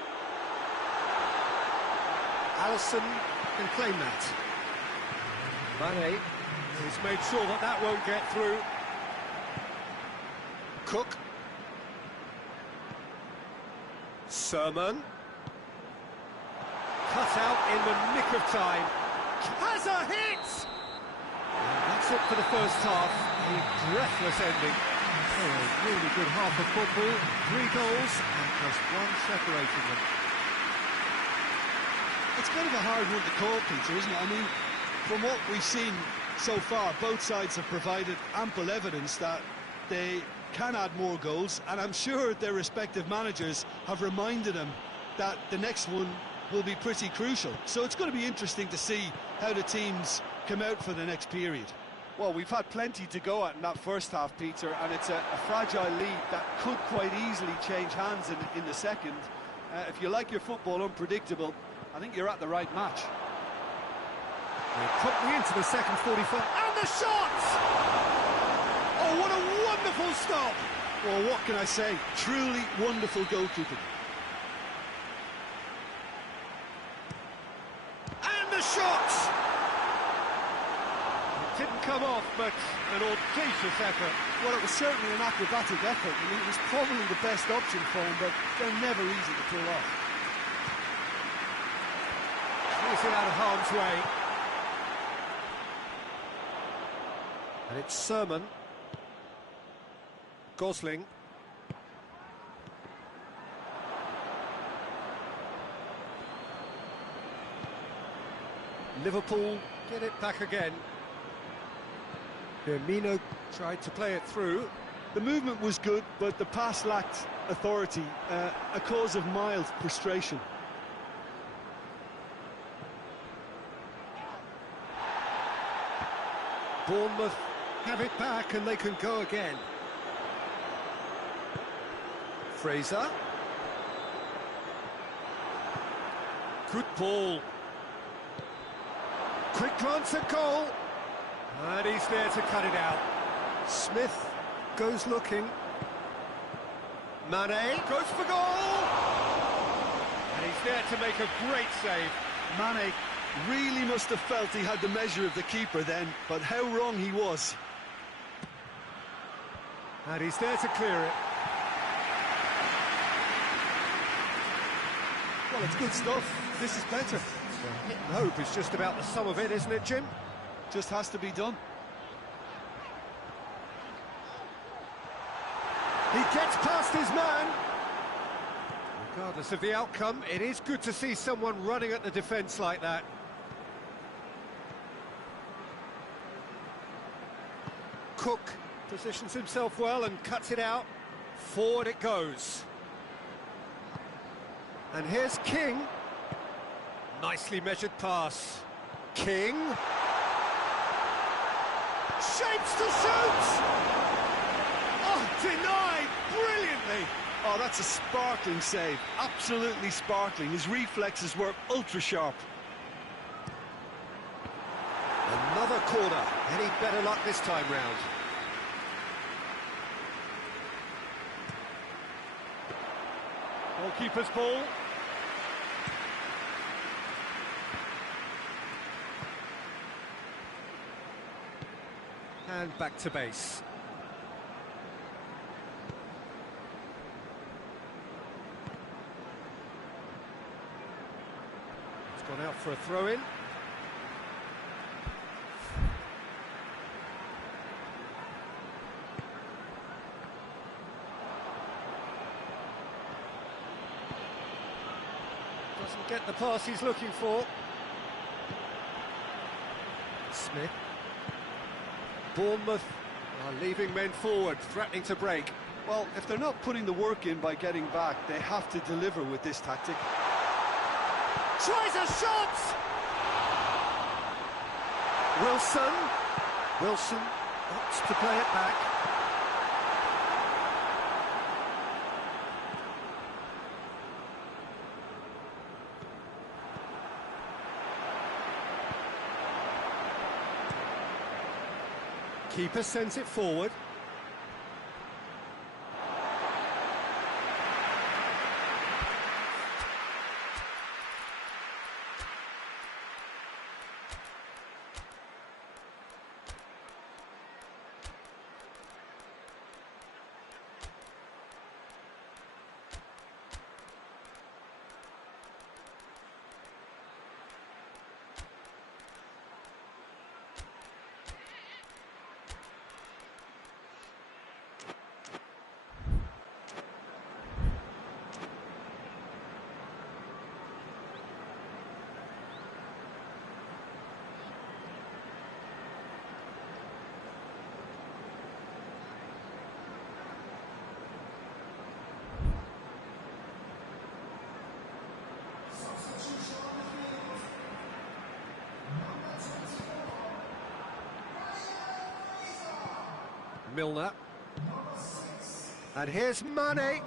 Allison can claim that. Mane has made sure that that won't get through. Cook. Sermon. Cut out in the nick of time. Has a hit! And that's it for the first half. A breathless ending. Oh, a really good half of football. 3 goals and just one separating them. It's kind of a hard one to call, Peter, isn't it? I mean, from what we've seen so far, both sides have provided ample evidence that they can add more goals, and I'm sure their respective managers have reminded them that the next one will be pretty crucial. So it's going to be interesting to see how the teams come out for the next period. Well, we've had plenty to go at in that first half, Peter, and it's a fragile lead that could quite easily change hands in the second. If you like your football unpredictable, I think you're at the right match. They're quickly into the second 45, and the shot! Oh, what a wonderful stop! Well, what can I say? Truly wonderful goalkeeping. And the shot! It didn't come off, but an audacious effort. Well, it was certainly an acrobatic effort. I mean, it was probably the best option for him, but they're never easy to pull off. He's out of harm's way. And it's Sermon. Gosling. Liverpool get it back again. Firmino tried to play it through. The movement was good, but the pass lacked authority, a cause of mild frustration. Bournemouth have it back and they can go again. Fraser. Good ball. Quick glance at goal. And he's there to cut it out. Smith goes looking. Mane goes for goal. And he's there to make a great save. Mane really must have felt he had the measure of the keeper then, but how wrong he was. And he's there to clear it. Well, it's good stuff. This is better. Hit and hope is just about the sum of it, isn't it, Jim? Just has to be done. He gets past his man. Regardless of the outcome, it is good to see someone running at the defence like that. Cook positions himself well and cuts it out. Forward it goes. And here's King. Nicely measured pass. King. Shapes to shoot! Oh, denied brilliantly! Oh, that's a sparkling save. Absolutely sparkling. His reflexes were ultra-sharp. Another corner. Any better luck this time round? Goalkeeper's ball. And back to base. It's gone out for a throw-in. Doesn't get the pass he's looking for. Smith. Bournemouth are leaving men forward, threatening to break. Well, if they're not putting the work in by getting back, they have to deliver with this tactic. Tries a shot! Wilson opts to play it back. Keeper sends it forward. Milner. And here's Mane.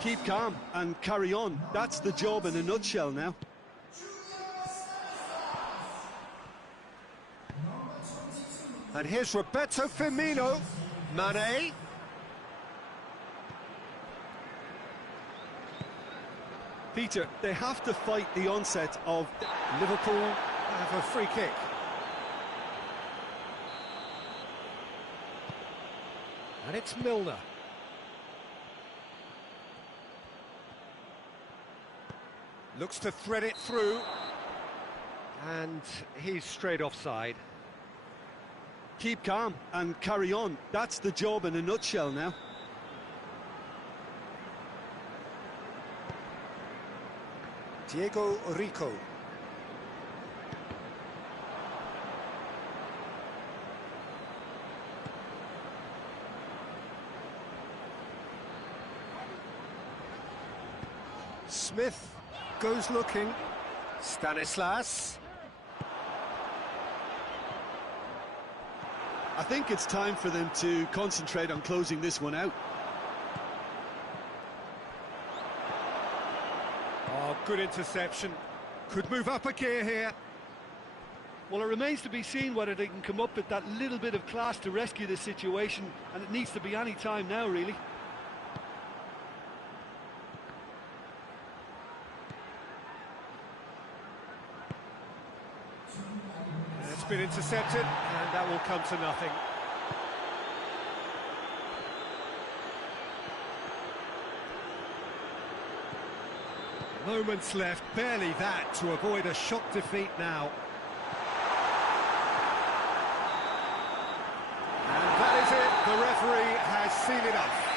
Keep calm and carry on. That's the job in a nutshell now. And here's Roberto Firmino. Mane. Peter, they have to fight the onset of... Liverpool have a free kick. And it's Milner. Looks to thread it through. And he's straight offside. Keep calm and carry on. That's the job in a nutshell now. Diego Rico. Smith goes looking. Stanislas. I think it's time for them to concentrate on closing this one out. Oh, good interception. Could move up a gear here. Well, it remains to be seen whether they can come up with that little bit of class to rescue the situation, and it needs to be any time now, really. It's been intercepted, and that will come to nothing. Moments left, barely that, to avoid a shock defeat now. And that is it, the referee has seen enough.